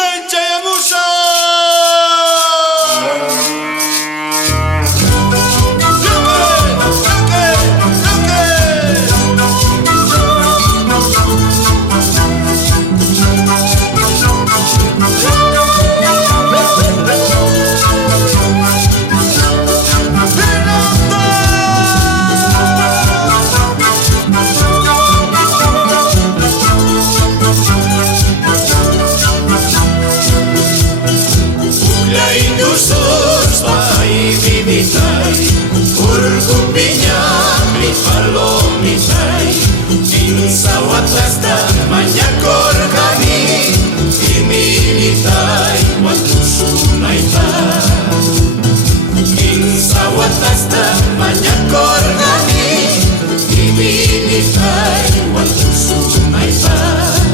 Leche y amusa. Sus bahay bibitay, urkupinya mipalomitay, insawatlasta manyakor kami, imilitay watusunaitay, insawatlasta manyakor kami, imilitay watusunaitay.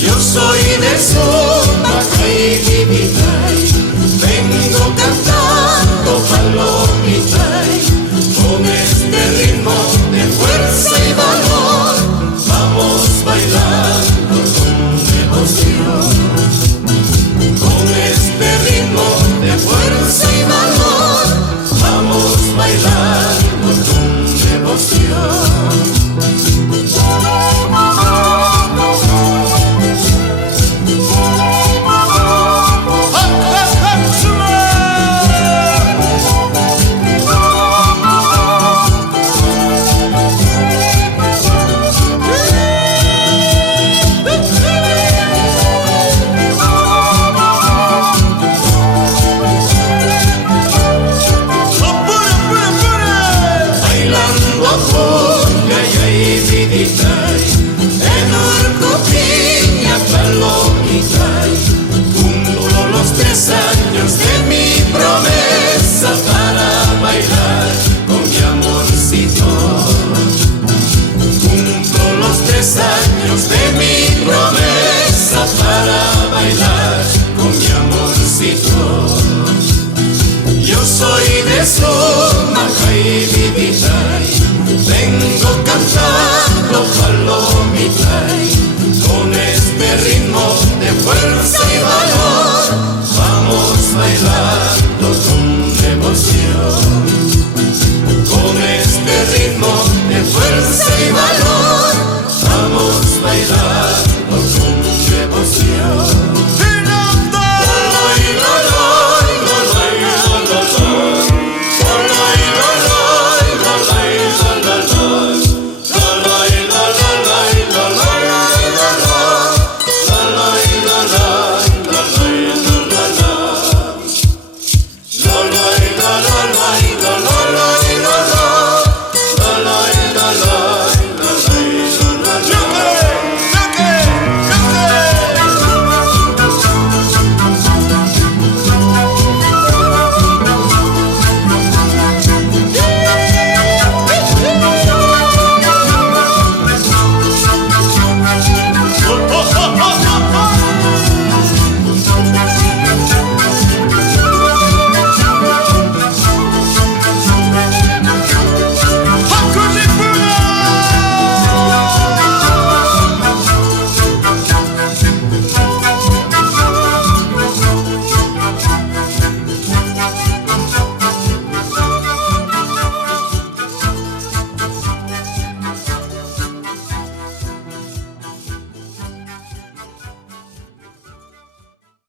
Yo soy de sur bahay bibitay, vengo cantando palomitay, con este ritmo de fuerza y valor, vamos bailando con devoción. Con este ritmo de fuerza y valor, vamos bailando con devoción. En Urcupiña palomitay, cumplo los 3 años de mi promesa para bailar con mi amorcito. Cumplo los 3 años de mi promesa para bailar con mi amorcito. Yo soy de Sumacay bibitay, vengo cantando palomitay, con este ritmo de fuerza y valor.